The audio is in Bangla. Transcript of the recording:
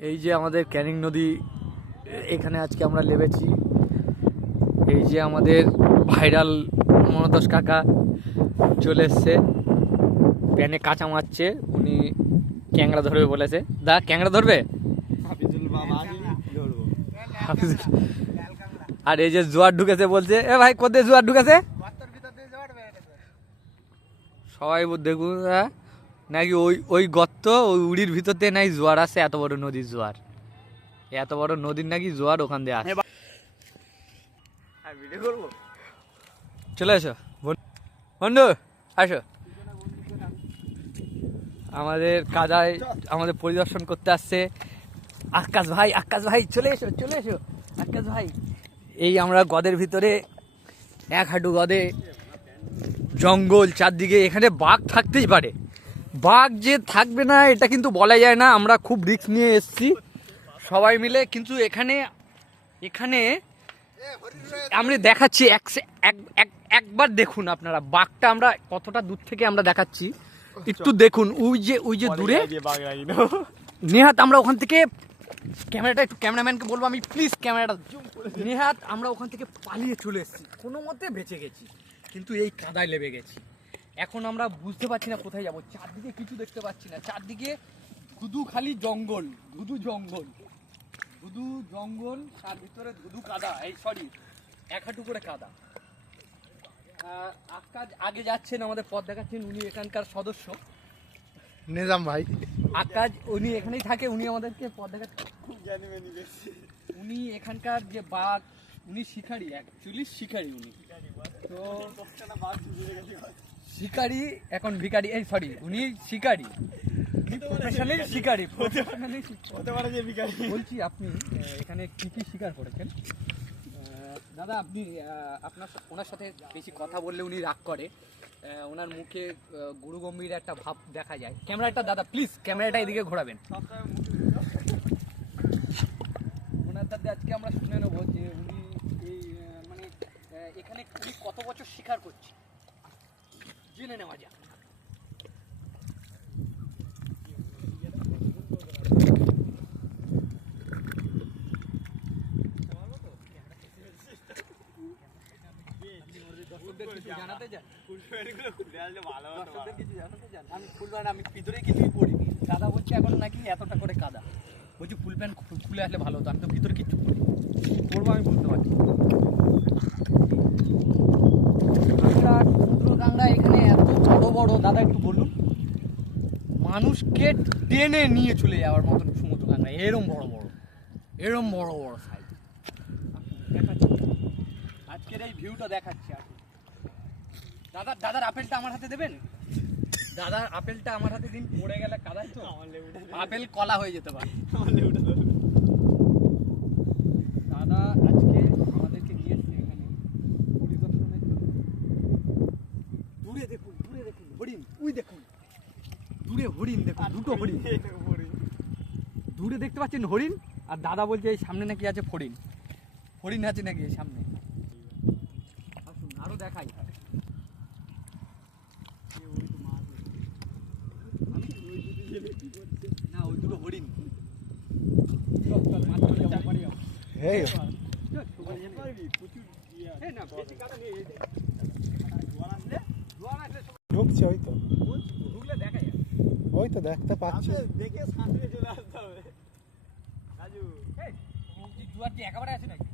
এই যে আমাদের ক্যানিং নদী এখানে আজকে আমরা লেবেছি এই যে আমাদের ভাইরাল মনতোষ কাকা চলে এসছে। প্যানে কাঁচা মারছে উনি ক্যাংড়া ধরবে বলেছে। দা ক্যাংড়া ধরবে? হাফিজুল বাবা ধরবো। হাফিজ- আর এই যে জোয়ার ঢুকেছে বলছে এ ভাই কোথায় জোয়ার ঢুকেছে? সবাই দেখুন হ্যাঁ, নাকি ওই ওই গর্ত ওই উড়ির ভিতর দিয়ে নাকি জোয়ার আসে এত বড় নদীর জোয়ার। এত বড় নদীর নাকি জোয়ার ওখান দিয়ে আসে হ্যাঁ চলে এসো। বন- বন্ধু আসো। আমাদের কাদায় আমাদের পরিদর্শন করতে আসছে আকাশ ভাই আকাশ ভাই চলে এসো চলে এসো। আকাশ ভাই এই আমরা গদের ভিতরে এক হাঁটু গদে জঙ্গল চারদিকে এখানে বাঘ থাকতেই পারে। বাঘ যে থাকবে না এটা কিন্তু বলা যায় না। আমরা খুব রিস্ক নিয়ে এসেছি। সবাই মিলে কিন্তু এখানে এখানে আমরা দেখাচ্ছি একবার দেখুন আপনারা বাঘটা আমরা কতটা দূর থেকে আমরা দেখাচ্ছি। একটু দেখুন ওই যে ওই যে দূরে। নেহাত আমরা ওখান থেকে ক্যামেরাটা একটু ক্যামেরাম্যানকে বলব আমি প্লিজ ক্যামেরাটা নেহাত আমরা ওখান থেকে পালিয়ে চলে এসেছি। কোনো মতে বেঁচে গেছি কিন্তু এই কাদায় লেবে গেছি। এখন আমরা বুঝতে পারছি না কোথায় যাব। চারদিকে কিছু দেখতে পাচ্ছি না। চারদিকে ধুধু খালি জঙ্গল ধুধু জঙ্গল। ধুধু জঙ্গল তার ভিতরে ধুধু কাদা। এই সরি এক হাঁটু করে কাদা। আকাশ আগে যাচ্ছেন আমাদের পথ দেখাচ্ছেন উনি এখানকার সদস্য। নিজাম ভাই। আকাশ উনি এখানেই থাকে উনি আমাদেরকে পথ দেখাচ্ছেন। উনি এখানকার যে বাঘ উনি শিকারি অ্যাকচুয়ালি শিকারি উনি। তো শিকারি এখন ভিকারি এই সরি উনি শিকারি। প্রফেশনালি শিকারি হতে পারে যে বিকারি বলছি আপনি এখানে কি কি শিকার করেছেন? দাদা আপনি আপনার ওনার সাথে বেশি কথা বললে উনি রাগ করে। ওনার মুখে আহ, গুরু গম্ভীর একটা ভাব দেখা যায়। ক্যামেরাটা দাদা প্লিজ ক্যামেরাটা এদিকে ঘোরাবেন। ওনার দাদা আজকে আমরা শুনে নেব যে উনি এই মানে এখানে উনি কত বছর শিকার করছে জেনে নেওয়া যাক। আমি ফুল প্যান্ট আমি ভিতরে কিছুই পড়িনি দাদা বলছে এখন নাকি এতটা করে কাদা। বলছি ফুল প্যান্ট খুলে আসলে ভালো হতো আমি তো ভিতরে কিছু পড়ি পড়ব আমি বলতে পারছি কাঁকড়া সমুদ্র কাঁকড়া এখানে এত বড়, দাদা একটু বলুন মানুষকে টেনে নিয়ে চলে যাওয়ার মতন সমুদ্র কাঁকড়া এরম বড় বড়। এরম বড় বড় সাইজ। আজকের এই ভিউটা দেখাচ্ছি আপনি দাদা, দাদার আপেলটা আমার হাতে দেবেন? দাদার আপেলটা আমার হাতে দিন, পড়ে গেলে কাদায় তো। আপেল কলা হয়ে যেতে পারে। দাদা, আজকে আমাদেরকে নিয়ে এসছে এখানে পরিদর্শনের জন্য দূরে দেখুন দূরে দেখুন হরিণ উই দেখুন। দূরে হরিণ দেখুন দুটো হরিণ। দূরে দেখতে পাচ্ছেন হরিণ আর দাদা বলছে এই সামনে নাকি আছে ফরিন হরিণ আছে নাকি এই সামনে? আসুন আরও দেখাই। না ওই দুটো হরিণ। এই না, বেশি নেই, জোয়ার আসলে? জোয়ার আসলে ঢুকছে ওই তো ঢুকলে দেখা যায়। ওই তো দেখতে পাচ্ছি দেখে সাঁতরে চলে আসতে হবে রাজু এই, ও কি একেবারে আছে নাকি?